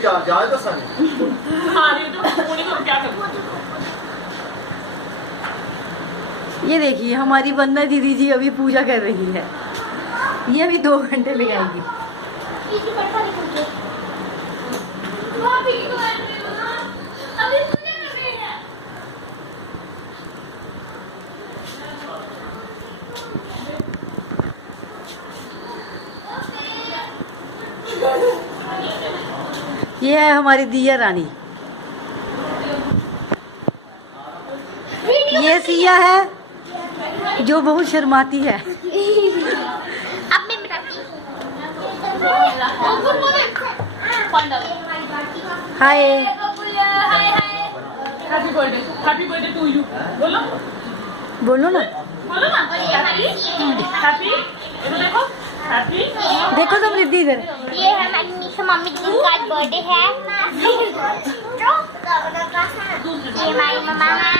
जाए तो सर ये देखिए हमारी वंदना दीदी जी अभी पूजा कर रही है। ये अभी 2 घंटे लगाएगी। ये है हमारी दिया रानी। ये सिया है जो बहुत शर्माती है। अब मैं बताती hi happy birthday to you. बोलो बोलो ना। हैप्पी देखो हैप्पी। देखो तुम रिद्धि इधर। ये है मनीषा मम्मी जी का बर्थडे है। ये हमारी मम्मा है।